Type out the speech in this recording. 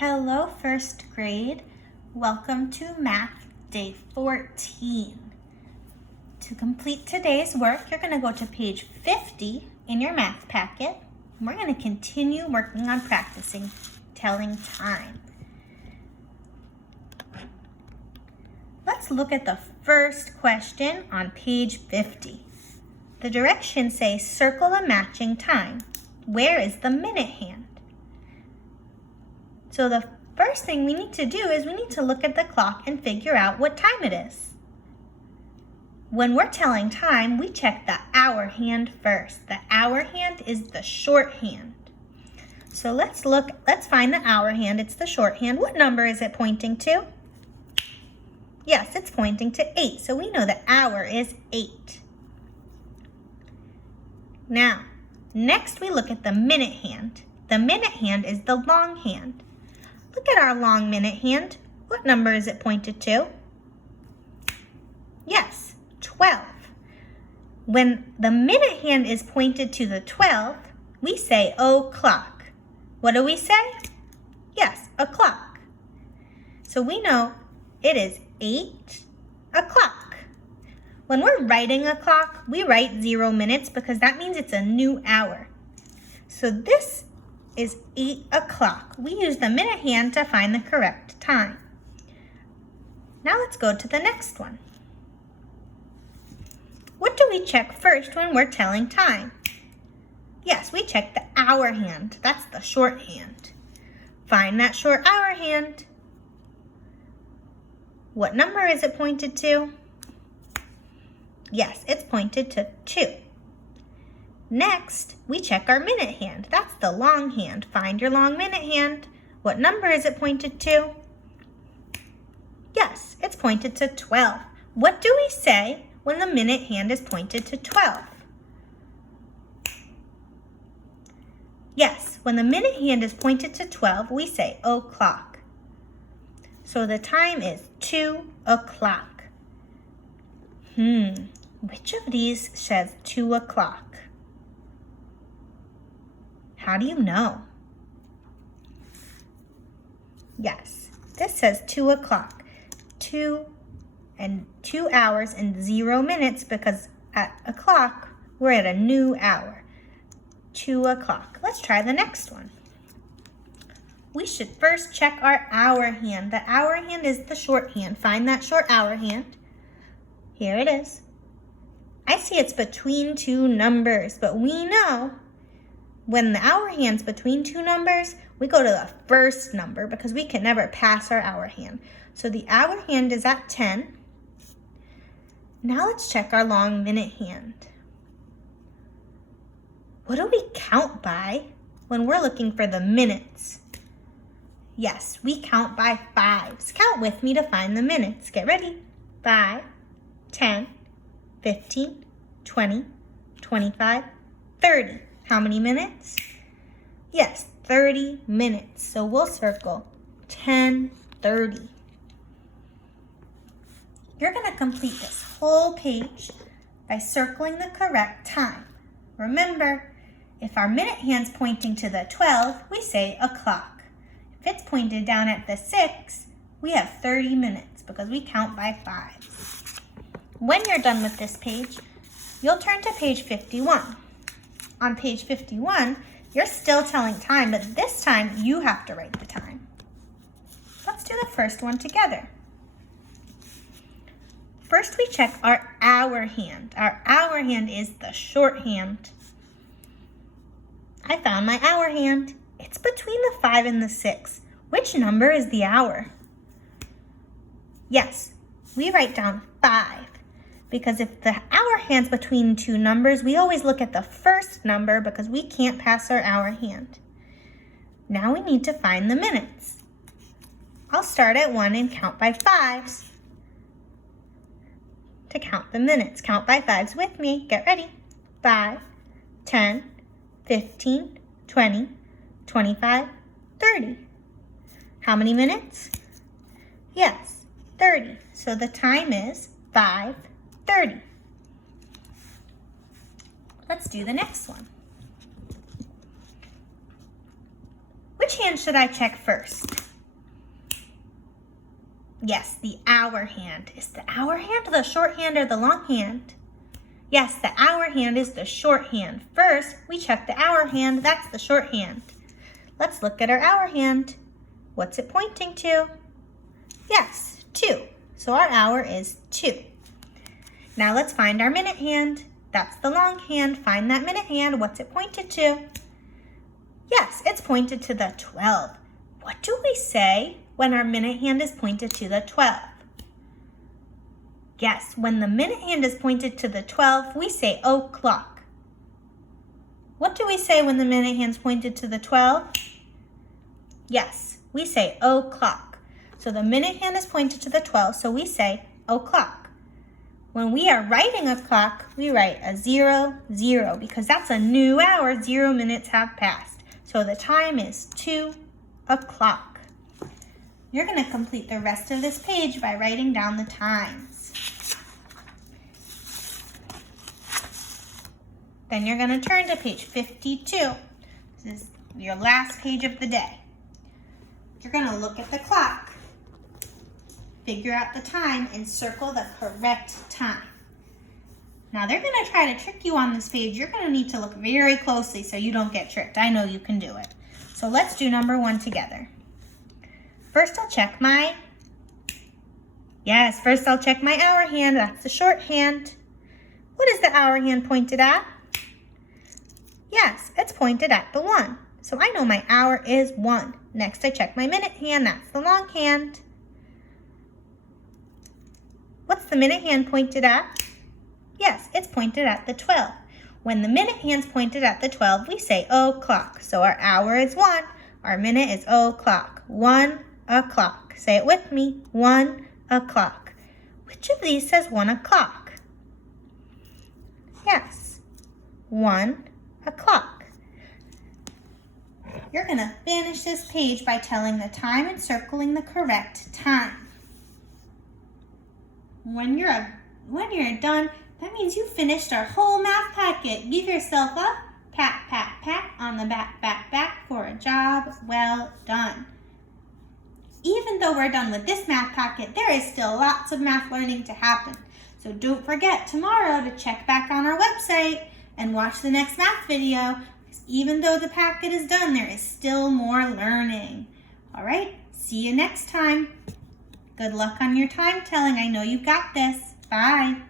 Hello, first grade. Welcome to Math Day 14. To complete today's work, you're going to go to page 50 in your math packet. We're going to continue working on practicing telling time. Let's look at the first question on page 50. The directions say circle a matching time. Where is the minute hand? So the first thing we need to do is we need to look at the clock and figure out what time it is. When we're telling time, we check the hour hand first. The hour hand is the shorthand. So let's find the hour hand. It's the shorthand. What number is it pointing to? Yes, it's pointing to 8. So we know the hour is 8. Now, next we look at the minute hand. The minute hand is the long hand. Look at our long minute hand. What number is it pointed to? Yes, 12. When the minute hand is pointed to the 12, we say o'clock. What do we say? Yes, o'clock. So we know it is 8 o'clock. When we're writing a clock, we write 0 minutes because that means it's a new hour. So this is 8 o'clock. We use the minute hand to find the correct time. Now let's go to the next one. What do we check first when we're telling time? Yes, we check the hour hand. That's the shorthand. Find that short hour hand. What number is it pointed to? Yes, it's pointed to 2. Next, we check our minute hand. That's the long hand. Find your long minute hand. What number is it pointed to? Yes, it's pointed to 12. What do we say when the minute hand is pointed to 12? Yes, when the minute hand is pointed to 12, we say o'clock. So the time is 2 o'clock. Which of these says 2 o'clock? How do you know? Yes, this says 2 o'clock. 2 hours and 0 minutes because at o'clock, we're at a new hour. 2 o'clock. Let's try the next one. We should first check our hour hand. The hour hand is the shorthand. Find that short hour hand. Here it is. I see it's between 2 numbers, but we know when the hour hand's between 2 numbers, we go to the first number because we can never pass our hour hand. So the hour hand is at 10. Now let's check our long minute hand. What do we count by when we're looking for the minutes? Yes, we count by 5s. Count with me to find the minutes. Get ready. 5, 10, 15, 20, 25, 30. How many minutes? Yes, 30 minutes. So we'll circle 10:30. You're going to complete this whole page by circling the correct time. Remember, if our minute hand's pointing to the 12, we say o'clock. If it's pointed down at the 6, we have 30 minutes because we count by 5. When you're done with this page, you'll turn to page 51. On page 51, you're still telling time, but this time you have to write the time. Let's do the first one together. First, we check our hour hand. Our hour hand is the shorthand. I found my hour hand. It's between the 5 and the 6. Which number is the hour? Yes, we write down 5. Because if the hour hand's between 2 numbers, we always look at the first number because we can't pass our hour hand. Now we need to find the minutes. I'll start at 1 and count by 5s. To count the minutes, count by 5s with me. Get ready. 5, 10, 15, 20, 25, 30. How many minutes? Yes, 30. So the time is 5:30. Let's do the next one. Which hand should I check first? Yes, the hour hand. Is the hour hand the short hand or the long hand? Yes, the hour hand is the short hand. First, we check the hour hand. That's the short hand. Let's look at our hour hand. What's it pointing to? Yes, 2. So our hour is 2. Now let's find our minute hand. That's the long hand. Find that minute hand. What's it pointed to? Yes, it's pointed to the 12. What do we say when our minute hand is pointed to the 12? Yes, when the minute hand is pointed to the 12, we say o'clock. What do we say when the minute hand's pointed to the 12? Yes, we say o'clock. So the minute hand is pointed to the 12, so we say o'clock. When we are writing a clock, we write a 0, 0, because that's a new hour. 0 minutes have passed. So the time is 2 o'clock. You're going to complete the rest of this page by writing down the times. Then you're going to turn to page 52. This is your last page of the day. You're going to look at the clock, figure out the time, and circle the correct time. Now they're going to try to trick you on this page. You're going to need to look very closely so you don't get tricked. I know you can do it. So let's do number 1 together. First I'll check my hour hand. That's the short hand. What is the hour hand pointed at? Yes, it's pointed at the 1. So I know my hour is 1. Next I check my minute hand. That's the long hand. What's the minute hand pointed at? Yes, it's pointed at the 12. When the minute hand's pointed at the 12, we say o'clock. So our hour is 1. Our minute is o'clock. 1 o'clock. Say it with me. 1 o'clock. Which of these says 1 o'clock? Yes, 1 o'clock. You're going to finish this page by telling the time and circling the correct time. When you're done, that means you finished our whole math packet. Give yourself a pat, pat, pat on the back, back, back for a job well done. Even though we're done with this math packet, there is still lots of math learning to happen. So don't forget tomorrow to check back on our website and watch the next math video. Even though the packet is done, there is still more learning. All right, see you next time. Good luck on your time telling. I know you got this. Bye.